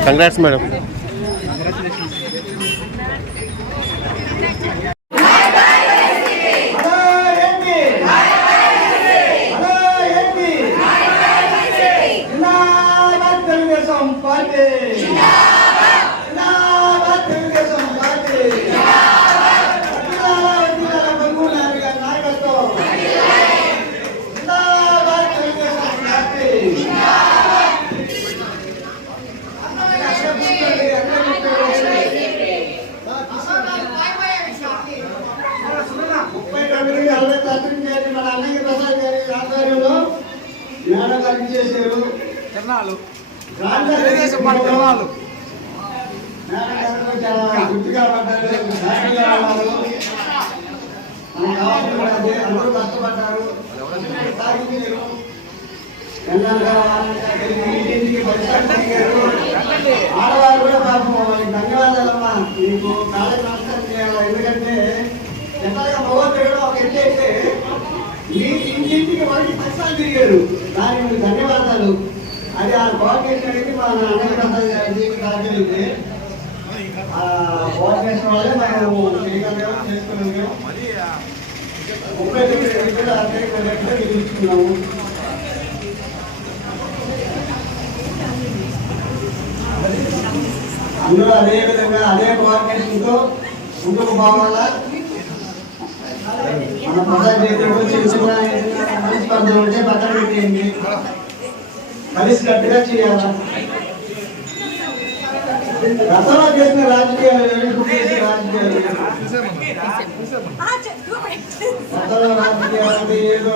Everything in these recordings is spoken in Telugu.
కంగ్రాట్స్ మేడం జిందాబాద్ తెలుగుదేశం పార్టీ జిందాబాద్ తెలుగుదేశం పార్టీ జిల్లాల జిల్లాల బంగు నాయుడు గారి నాయకత్వం జిందాబాద్ తెలుగుదేశం పార్టీ ముప్పై తొమ్మిది అరవై తొమ్మిది చేసి మన అన్నయ్య ప్రసాద్ గారి ఆధ్వర్యంలో మేడం గారికి చేశారు తిరణాలు రాజధాని తెలుగుదేశం పార్టీ తిరణాలు మేడం గారు చాలా గుర్తుగా పడ్డారు నాయకులుగా ఉన్నారు. మనకు కావాల్సింది కూడా అదే. అందరూ ఆడవారు కూడా పాపం మీకు ధన్యవాదాలమ్మా. మీకు కాలేజ్ నమస్కారం చేయాలి? ఎందుకంటే ఎంతగా మగవారు తిరగడం ఒక ఎత్తి అయితే మీ ఇంటింటికి వాళ్ళకి పరిసరాలు తిరిగారు. దానికి మీకు ధన్యవాదాలు. అది ఆ కోఆర్డినేషన్ అనేది మా అన్నయ్య ప్రసాద్ గారి సహకరించింది కోఆర్డినేషన్ వల్లే మేము చేయగలిగాము చేసుకున్నాము ముప్పై అందులో అదే విధంగా అదే కోఆర్డినేషన్తో ఇంకొక ముందుకు మన ప్రసాద్ చిన్న చిన్న ఉంటే పక్కన పెట్టేయండి. కలిసి కట్టుగా చేయాలి? గతంలో చేసిన రాజకీయాలు వేరు, ఇప్పుడు చేసిన రాజకీయాలు వేరు. గతంలో రాజకీయాలు అంటే ఏదో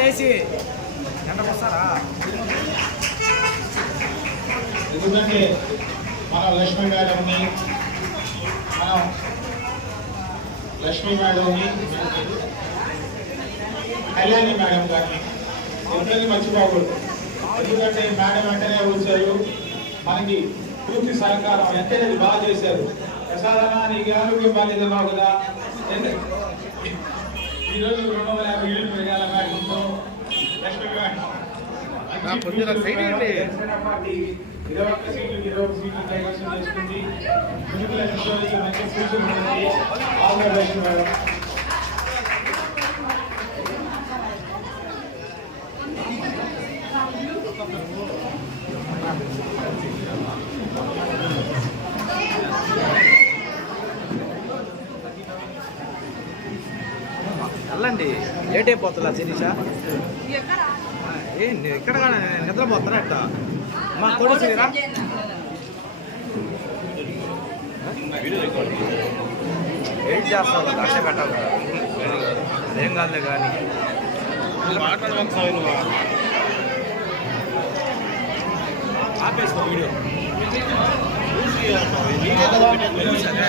లేచి. ఎందుకంటే మన లక్ష్మి మేడంని మనం లక్ష్మి మేడంని కళ్యాణి మేడం గారిని ఎప్పుడైనా మర్చిపోకూడదు. ఎందుకంటే మేడం వెంటనే వచ్చారు. మనకి పూర్తి సహకారం ఎంత బాగా చేశారు. ప్రసాదనా నీకు ఆరోగ్యం బాగాలేదన్నావు కదా? ఈరోజు రెండు వందల యాభై ఇవ్వండి. జనసేన పార్టీ ఇరవై ఒక్క సీట్లు ఇరవై ఒక్క సీట్లు కైవసం చేసుకుంది. మునుగుల విశ్వవిద్యాలయం మంచి ఫ్యూచర్ ఉంది ఆల్ ద బెస్ట్ మేడం. వెళ్ళండి లేట్ అయిపోతుందా శిరీష? ఏ ఇక్కడ నిద్రపోతారా అట్ట మా తోడు శ్రీరా ఏం చేస్తావు? అట్టే పెట్టాలి. అదేం కాదులే కానీ. ఆపేసుకో వీడియో. అంటే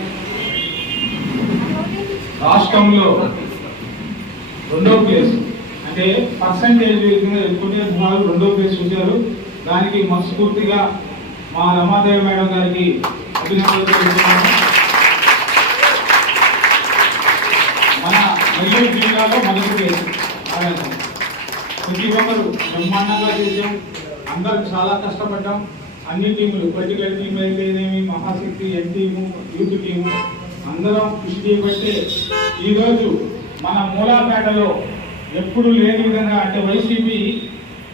రాష్ట్రంలో రెండో ప్లేస్ అంటే పర్సంటేజ్ ఎక్కువ వాళ్ళు రెండో ప్లేస్ వచ్చారు దానికి మనస్ఫూర్తిగా మా రమాదేవి మేడం గారికి అభినందనలు మన నెల్లూరు జిల్లాలో మొదటి ప్లేస్ ప్రతి ఒక్కరు బ్రహ్మాండంగా చేసాం అందరూ చాలా కష్టపడ్డాం. అన్ని టీములు పొలిటికల్ టీం అయితేనేమి Mahashakti N team youth team అందరం కృషి పెట్టి ఈరోజు మన మూలాపేటలో ఎప్పుడు లేని విధంగా అంటే వైసీపీ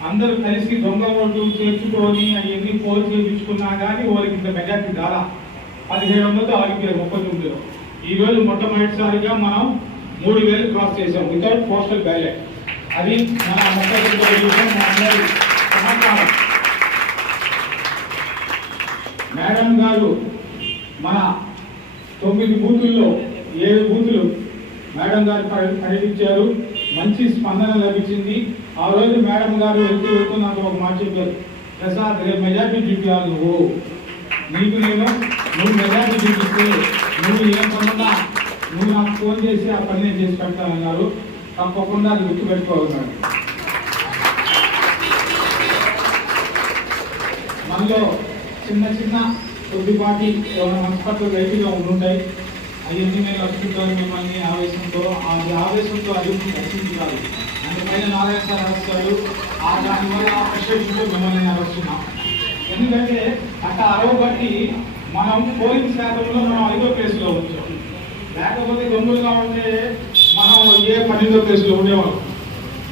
అందరూ కలిసి దొంగ ఓట్లు చేర్చుకొని అవన్నీ పోల్ చేయించుకున్నా కానీ వాళ్ళకి ఇంత మెజార్టీ చాలా పదిహేడు వందలతో ఆగిపోయారు ముప్పై తొమ్మిదిలో. ఈరోజు మొట్టమొదటిసారిగా మనం మూడు వేలు క్రాస్ చేసాం వితౌట్ పోస్టల్ బ్యాలెట్. అది మన ముప్పై తొమ్మిది మేడం గారు మన తొమ్మిది బూతుల్లో ఏడు బూతులు మేడం గారు పర్య- పర్యటించారు మంచి స్పందన లభించింది. ఆ రోజు మేడం గారు వెళ్తూ వెళ్తూ నాకు ఒక మాట చెప్పారు. ప్రసాద్ రేపు మెజార్టీ చూపించాలి నువ్వు. నీకు నేను నువ్వు మెజార్టీ చూపిస్తే నువ్వు ఏం పనున్నా నువ్వు నాకు ఫోన్ చేసి ఆ పని నేను చేసి పెడతానన్నారు. తప్పకుండా అది గుర్తుపెట్టుకోవాలన్నాడు మనలో చిన్న చిన్న కొద్దిపాటి ఏమైనా మనస్పర్ధలు రైతుగా ఉండుంటాయి. అవన్నీ మేము రక్షించాలి మిమ్మల్ని ఆవేశంతో ఆ ఆవేశంతో అభివృద్ధి రక్షించి కాదు అందుపైన నారాయణ సార్ అరుస్తాడు ఆ దానివల్ల ఆ ఫ్రస్ట్రేషన్తో మిమ్మల్ని అరుస్తున్నాం ఎందుకంటే అట్లా అరవబట్టి మనం పోలింగ్ శాతంలో మనం ఐదో ప్లేస్లో వచ్చాం లేకపోతే దొంగలుగా ఉంటే మనం ఏ పన్నెండో ప్లేస్లో ఉండేవాళ్ళం.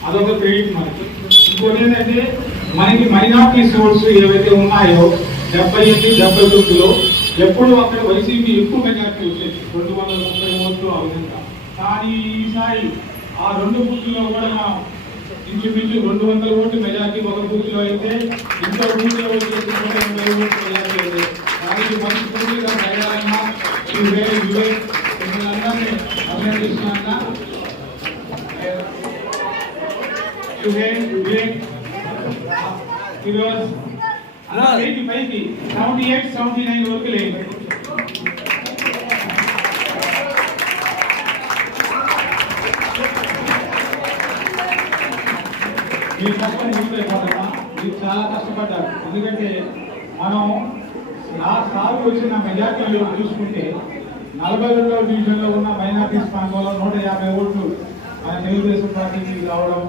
అదొక క్రెడిట్ మనకి. ఇంకోటి ఏంటంటే మనకి మైనార్టీ సోర్స్ ఏవైతే ఉన్నాయో డెబ్బై ఎనిమిది డెబ్బై తొమ్మిదిలో ఎప్పుడు అక్కడ వైసీపీ ఎక్కువ మెజార్టీ వచ్చేది? రెండు వందల ముప్పై ఓట్లు ఆ విధంగా. కానీ ఈసారి ఆ రెండు బూతుల్లో కూడా ఇంచుమించు రెండు వందల ఓట్లు మెజార్టీ ఒక బూత్లో అయితే ఇంకో బూత్లో వచ్చేసి నూట ఎనభై ఓట్లు మెజార్టీ అయితే. దానికి మనస్ఫూర్తిగా దయాలన్నా ఈ వేలు వివేక్ మిమ్మల్ని అభినందిస్తున్నా వివేక్ వివేక్ ఈరోజు ఎయిటీ పైకి పైకి. సెవెంటీ ఎయిట్ సెవెంటీ నైన్ వరకు లేదు మీ కష్టం గుర్తుపెట్టుకోవాలమ్మా మీరు చాలా కష్టపడ్డారు. ఎందుకంటే మనం నా సాగు వచ్చిన మెజార్టీలో చూసుకుంటే నలభై రెండవ డివిజన్లో ఉన్న మైనార్టీస్ ప్రాంతంలో నూట యాభై ఓట్లు మన తెలుగుదేశం పార్టీకి రావడం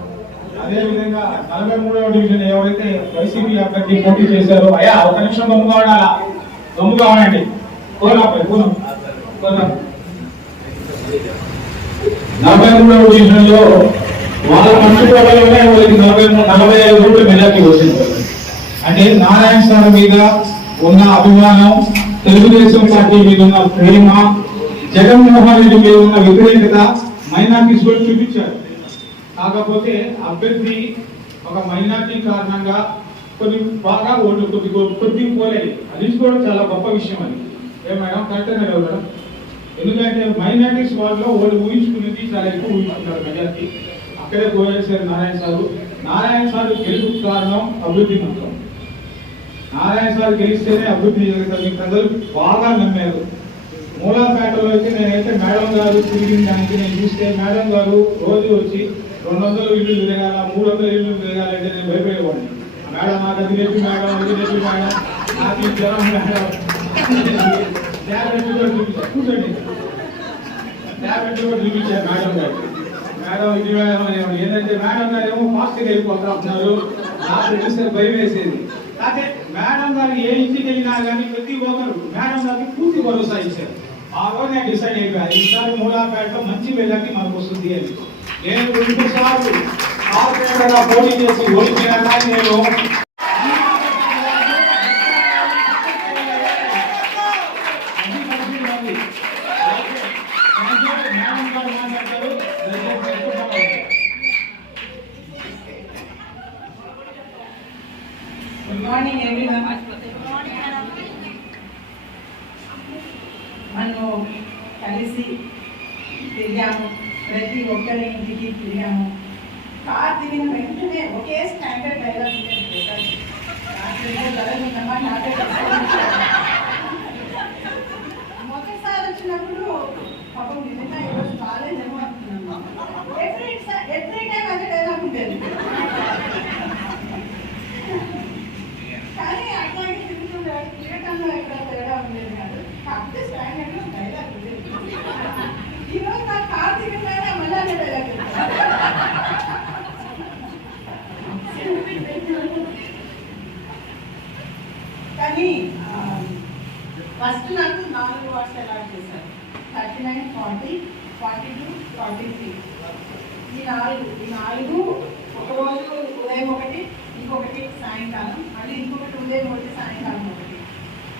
అదేవిధంగా నలభై మూడవ డివిజన్ ఎవరైతే వైసీపీ అభ్యర్థి పోటీ చేశారో అయ్యా ఒక నిమిషం గమ్ముగా కావడాలా గమ్ముగా కావాలండి. కోరాపై పూనం కోరా. నలభై మూడవ డివిజన్లో వాళ్ళ మనుషుల వాళ్ళకి నలభై నలభై ఐదు ఓట్లు మెజార్టీ వచ్చింది. అంటే నారాయణ స్వామి మీద ఉన్న అభిమానం తెలుగుదేశం పార్టీ మీద ఉన్న ప్రేమ జగన్మోహన్ రెడ్డి మీద ఉన్న వ్యతిరేకత మైనార్టీస్ కూడా చూపించారు. కాకపోతే అభ్యర్థి ఒక మైనార్టీ కారణంగా కొన్ని బాగా ఓట్లు కొద్ది కొద్ది పోలేదు. అది కూడా చాలా గొప్ప విషయం అది. ఏ మేడం కరెక్టేనా కదా? ఎందుకంటే మైనార్టీస్ వాళ్ళలో వాళ్ళు ఊహించుకునేది చాలా ఎక్కువ ఊహించుకున్నారు మెజార్టీ. అక్కడే పోయేసారు నారాయణ సారు. నారాయణ సార్ గెలుపు కారణం అభివృద్ధి మాత్రం. నారాయణ సార్ గెలిస్తేనే అభివృద్ధి జరుగుతుంది. ప్రజలు బాగా నమ్మారు. మూలాపేటలో అయితే నేనైతే మేడం గారు తిరిగిన దానికి నేను చూస్తే మేడం గారు రోజు వచ్చి రెండు వందలు ఇల్లు తిరగాల మూడు వందల ఇల్లు తిరగాలంటే నేను భయపడేవాడిని. మేడం నాకు అది నేర్పి మేడం అది నేర్పి మేడం. నాకు ఈ జ్వరం మేడం. ట్యాబ్లెట్ చూపించారు కూర్చోండి. ట్యాబ్లెట్ కూడా చూపించారు మేడం గారు. మేడం ఇది మేడం అనేవాడు. ఏంటంటే మేడం గారు ఏమో ఫాస్ట్గా వెళ్ళిపోతా ఉంటున్నారు నాకు చూస్తే భయం వేసేది. అయితే మేడం గారు ఏ ఇంటికి వెళ్ళినా కానీ ప్రతి ఒక్కరు మేడం గారికి పూర్తి భరోసా ఇచ్చారు. ఆ రోజు నేను డిసైడ్ అయిపోయాను ఈసారి మూలాపేటలో మంచి మెజార్టీ మనకు వస్తుంది అని. నేను రెండు సార్లు కార్పొరేటర్గా పోటీ చేసి ఓడిపోయినా కానీ నేను ఇంటికి తిరిగాము. కార్ దిగిన వెంటనే ఒకే స్టాండర్డ్ డైలాగ్ మొదటిసారి వచ్చినప్పుడు పాపం నిజంగా ఈరోజు ఎవ్రీ ఎవ్రీ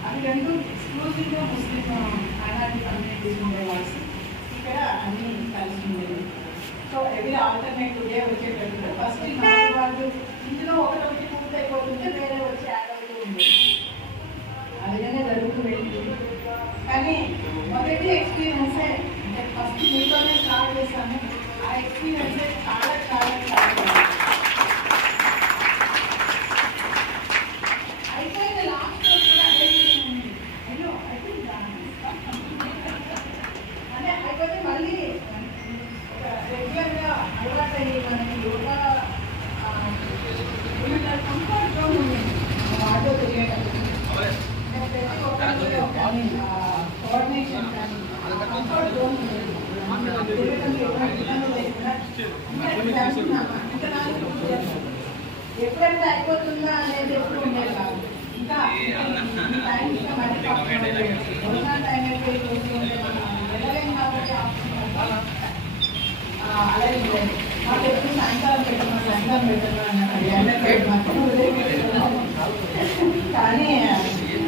అవి రెండు ఎక్స్క్లూజివ్గా ముస్లిం మైనారిటీ కమ్యూనిటీస్ ఉండేవాళ్ళు ఇక్కడ అన్ని కలిసి ఉండేవి సో ఎవరి ఆల్టర్నేట్ డే వచ్చేటట్టు ఫస్ట్ వాళ్ళు ఇందులో ఒకటొకటి పూర్తి అయిపోతుంటే వేరే వచ్చి యాడ్ అవుతూ ఉండేది ఆ విధంగా జరుగుతూ వెళ్ళింది కానీ మొదటి ఎక్స్పీరియన్సే ఫస్ట్ మీతోనే స్టార్ట్ చేశాను ఆ ఎక్స్పీరియన్సే చాలా బాగుంది. అయిపోయిన లాస్ట్ రోజు కూడా అదే feeling ఉంది. అయ్యో, I think that- అంటే అయిపోతే మళ్ళీ ఒక రెగ్యులర్గా అలవాటు అయ్యి మనకి యోగా ఏమంటారు కంఫర్ట్ జోన్ ఉంది ఆటో తిరిగేటప్పుడు అంటే ప్రతి ఒక్కరికి కోఆర్డినేషన్ కానీ కంఫర్ట్ జోన్ అయిపోతుందా అనేది ఎప్పుడు ఉండేది కాదు ఇంకా టైం ఇంకా మళ్ళీ టైం అయిపోయి రోజు కాబట్టి అలాగే. మాకు ఎప్పుడు సాయంకాలం సాయంకాలం పెట్టమా అన్నారు ఎండకు పెట్టమా ఉదయం పెట్టమా. కానీ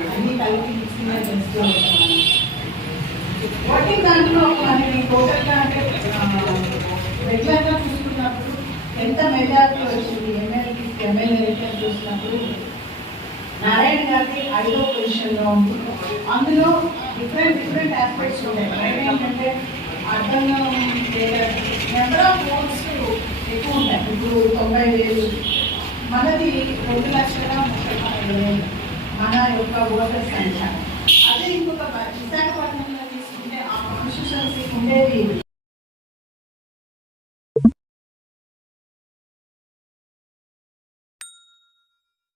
అన్ని కలిపి మిక్సింగ్ చేస్తూ ఉంటాం ఓటింగ్ దాంట్లో మనకి టోటల్గా అంటే రెగ్యులర్గా చూసుకున్నప్పుడు ఎంత మెజార్టీ వచ్చింది? ఎమ్మెల్యే ఎమ్మెల్యే ఎలక్షన్ చూసినప్పుడు నారాయణ గారికి ఐదో పొజిషన్లో ఉంది అందులో డిఫరెంట్ డిఫరెంట్ ఆస్పెక్ట్స్ ఉన్నాయి ఒకటి ఏంటంటే అర్థంగా నెంబర్ ఆఫ్ ఓట్స్ ఎక్కువ ఉంటాయి. ఇప్పుడు తొంభై వేలు. మనది రెండు లక్షల ముప్పై మన యొక్క ఓటర్ సంఖ్య. అదే ఇంకొక విశాఖ తీసుకుంటే ఆ కాన్స్టిట్యూషన్సీ ఉండేది